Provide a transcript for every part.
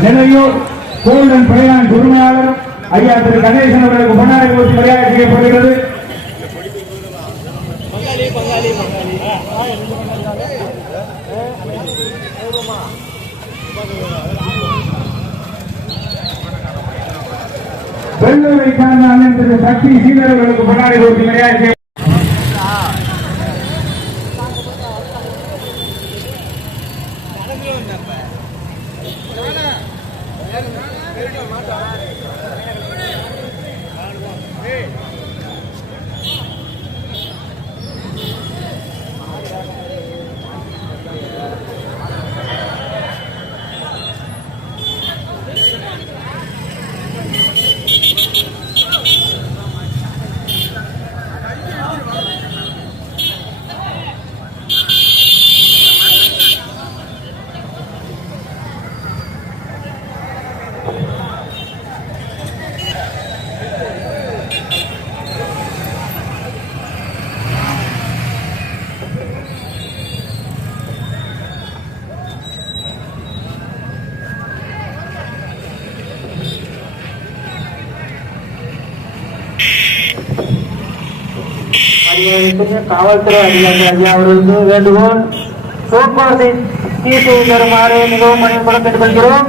Nilaiyur golden Pillayan உரிமையாளர் ஐயா திரு கணேசன் அவர்களுக்கு பொன்னாடை போட்டி மரியாதை செய்யப்படுகிறது. வெள்ளூரை சார்ந்த அண்ணன் திரு சக்தி சீனர்களுக்கு அவர்களுக்கு பொன்னாடை போட்டி மரியாதை ¡Vamos! ¡Vamos! மரியாதைக்குரிய காவல்துறை அதிகாரி அவர்களுக்கு வேண்டுகோள். போக்குவரத்தை சீர் செய்து தருமாறு மிகவும் பணியுடன் கேட்டுக்கொள்கிறோம்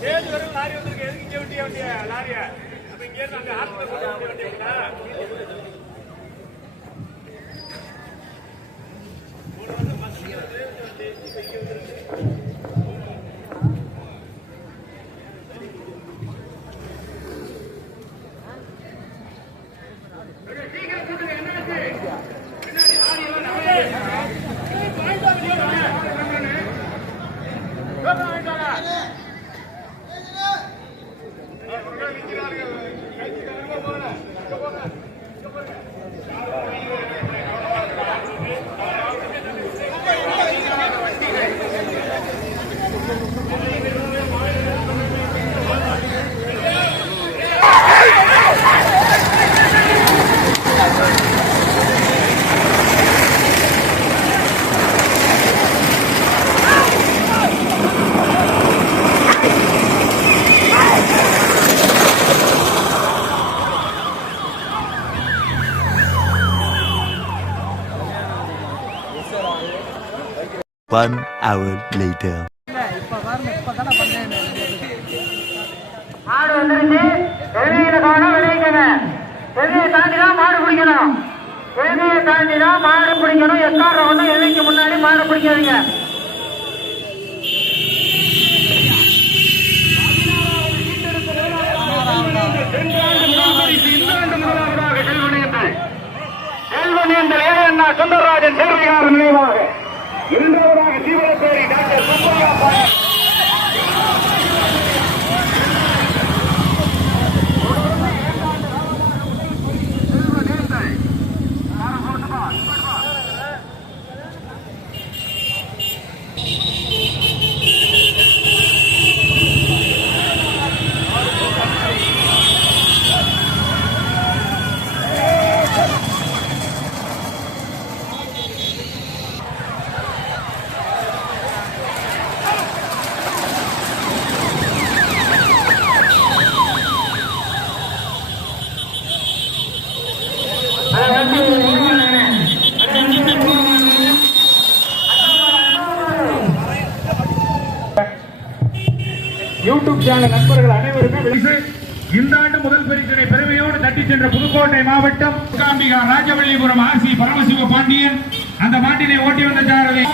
சேது வரும் லாரி வந்திருக்கு. எதுக்கு இங்கே விட்டிய லாரிய. அப்ப இங்கே இருந்து அங்க ஆத்துல கொண்டு வண்டிய வண்டிங்களா ஒரு வந்து? வண்டி இப்ப இங்கே One hour later. மாடு வந்துருச்சு வெளியில காணும் விளைவிக்கங்க தாண்டி தான் மாடு பிடிக்கணும். வெளியை தாண்டி தான் மாடு பிடிக்கணும். எக்காரம் ஒண்ணு எல்லைக்கு முன்னாடி மாடு பிடிக்காதீங்க. செல்வனேந்தர் ஏழண்ணா சுந்தரராஜன் சேர்வையாளர் நினைவாக. இரண்டாவதாக தீவிர பேரி doctor Subbaiah Pandian YouTube channel நண்பர்கள் அனைவருமே இந்த ஆண்டு முதல் பரிசினை பெருமையோடு தட்டி சென்ற புதுக்கோட்டை மாவட்டம் காம்பிகா ராஜவள்ளிபுரம் ஆர் சி பரமசிவ பாண்டியன் அந்த மாட்டினை ஓட்டி வந்த சாரதி.